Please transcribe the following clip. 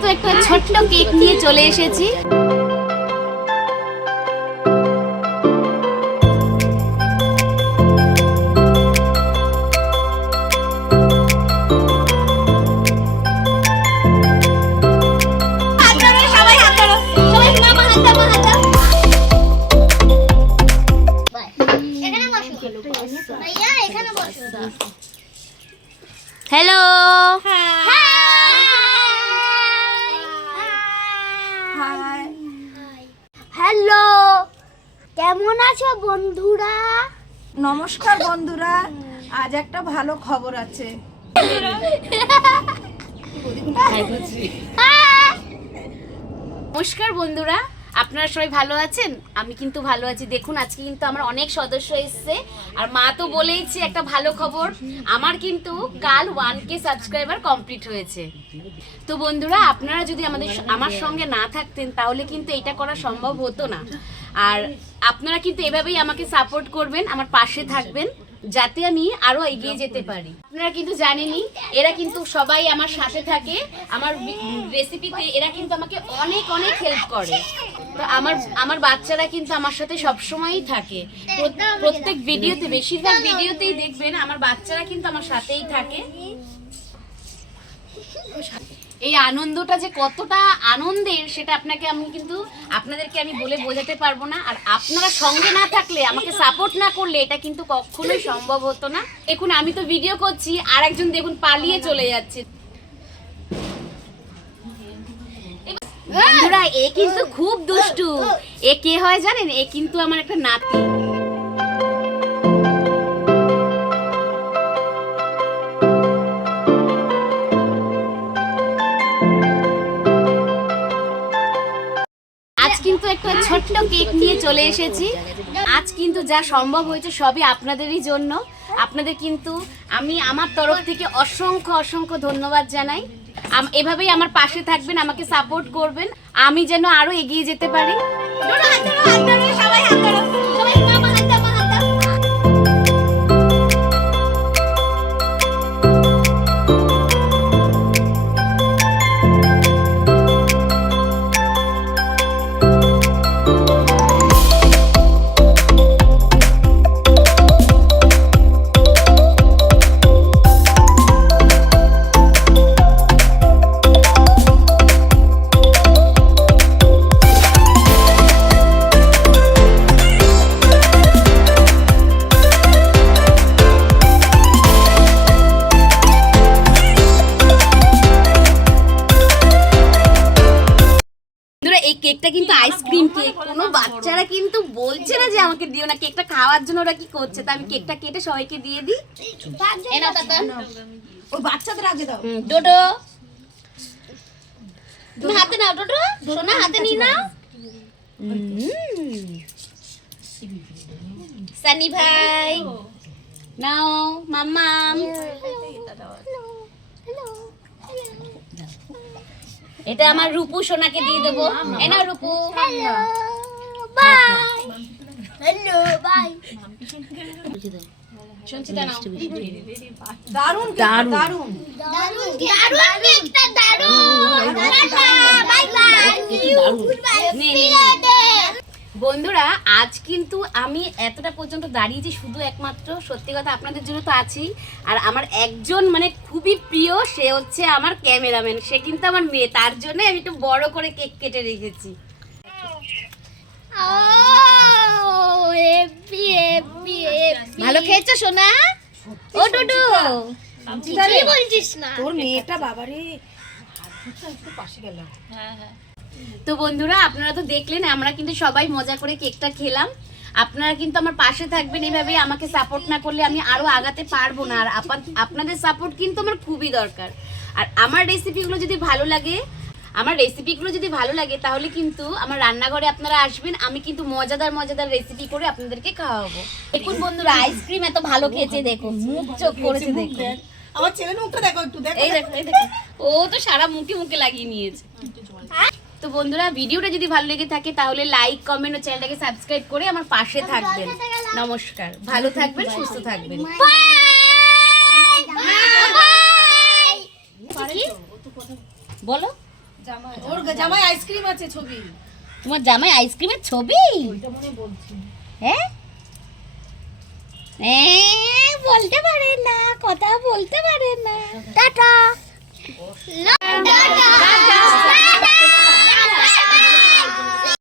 কিন্তু একটা ছোট্ট কেক নিয়ে চলে এসেছি। হ্যালো, হ্যালো, কেমন আছো বন্ধুরা? নমস্কার বন্ধুরা, আজ একটা ভালো খবর আছে। নমস্কার বন্ধুরা, আপনারা সবাই ভালো আছেন? আমি কিন্তু ভালো আছি। দেখুন আজকে কিন্তু আমার অনেক সদস্য এসেছে, আর মা তো বলেইছে একটা ভালো খবর, আমার কিন্তু কাল 1K সাবস্ক্রাইবার কমপ্লিট হয়েছে। তো বন্ধুরা, আপনারা যদি আমার সঙ্গে না থাকতেন তাহলে কিন্তু এটা করা সম্ভব হতো না। আর আপনারা কিন্তু এভাবেই আমাকে সাপোর্ট করবেন, আমার পাশে থাকবেন, যাতে আমি আরো এগিয়ে যেতে পারি। আপনারা কিন্তু জানেনই, এরা কিন্তু সবাই আমার সাথে থাকে, আমার রেসিপিতে এরা কিন্তু আমাকে অনেক অনেক হেল্প করে। তো আমার বাচ্চারা কিন্তু আমার সাথে সবসময়ই থাকে, প্রত্যেক ভিডিওতে, বেশিরভাগ ভিডিওতেই দেখবেন আমার বাচ্চারা কিন্তু আমার সাথেই থাকে। এই আনন্দটা যে কতটা আনন্দের সেটা আপনাদেরকে আমি বলে বোঝাতে পারবো না। আর আপনারা সঙ্গে না থাকলে, আমাকে সাপোর্ট না করলে এটা কিন্তু কখনোই সম্ভব হতো না। দেখুন আমি তো ভিডিও করছি, আর একজন দেখুন পালিয়ে চলে যাচ্ছে। বন্ধুরা, এ কিন্তু খুব দুষ্টু। এ কে হয় জানেন? এ কিন্তু আমার একটা নাতি। আজ কিন্তু একটা ছোট্ট কেক নিয়ে চলে এসেছি। আজ কিন্তু যা সম্ভব হয়েছে সবই আপনাদেরই জন্য। আপনাদের কিন্তু আমি আমার তরফ থেকে অসংখ্য অসংখ্য ধন্যবাদ জানাই। এভাবেই আমার পাশে থাকবেন, আমাকে সাপোর্ট করবেন, আমি যেন আরো এগিয়ে যেতে পারি। এই কেকটা কিন্তু আইসক্রিম কেক। কোনো বাচ্চারা কিন্তু বলছে না যে আমাকে দিও না, কেকটা খাওয়ার জন্য ওরা কি করছে। তা আমি কেকটা কেটে সবাইকে দিয়ে দিই। ওই বাচ্চাদের আগে দাও। ডোডো, তুমি হাতে নাও। ডোডো সোনা, হাতে নিয়ে নাও। সানি ভাই নাও, মাম্মাম। এটা আমার রূপু সোনাকে দিয়ে দেবো। এই নাও Rupu. Hello, bye. Hello, bye. Sanchita নাও। দারুণ দারুণ দারুণ দারুণ কেকটা, দারুণ। Bye bye. বন্ধুরা, আজ কিন্তু আমি এতটা পর্যন্ত দাঁড়িয়েছি শুধু একমাত্র, সত্যি কথা আপনাদের জন্য তো আছেই, আর আমার একজন মানে খুবই প্রিয়, সে হচ্ছে আমার ক্যামেরাম্যান। সে কিন্তু আমার মেয়ে, তার জন্য আমি একটু বড় করে কেক কেটে রেখেছি। ভালো খেয়েছো সোনা? ও ডুডু, কি বলছিস না? তোর মেয়েটা বাবারে একটু পাশে গেল। তো বন্ধুরা, আপনারা তো দেখলেন, আমরা কিন্তু সবাই মজা করে কেকটা খেলাম। আপনারা কিন্তু আমার পাশে থাকবেন, এভাবে আমাকে সাপোর্ট না করলে আমি আরো আগাতে পারবো না। আর আপনাদের সাপোর্ট কিন্তু আমার খুবই দরকার। আর আমার রেসিপিগুলো যদি ভালো লাগে তাহলে কিন্তু আমার রান্নাঘরে আপনারা আসবেন, আমি কিন্তু মজাদার মজাদার রেসিপি করে আপনাদেরকে খাওয়াবো। দেখুন বন্ধুরা, আইসক্রিম এত ভালো খেয়েছে, দেখুন মুখ চোখ করেছে, দেখুন আমার ছেলের মুখটা দেখো একটু, দেখো। এই দেখো, এই দেখো, ও তো সারা মুখে মুখে লাগিয়ে নিয়েছে। তো বন্ধুরা, ভিডিওটা যদি ভালো লেগে থাকে তাহলে লাইক, কমেন্ট ও চ্যানেলটাকে সাবস্ক্রাইব করে আমার পাশে থাকবেন। নমস্কার, ভালো থাকবেন, সুস্থ থাকবেন। বলো। ওর জামাই আইসক্রিম আছে ছবি। তোমার জামাই আইসক্রিমের ছবি? হ্যাঁ বলতে পারে না, কথা বলতে পারে না। টাটা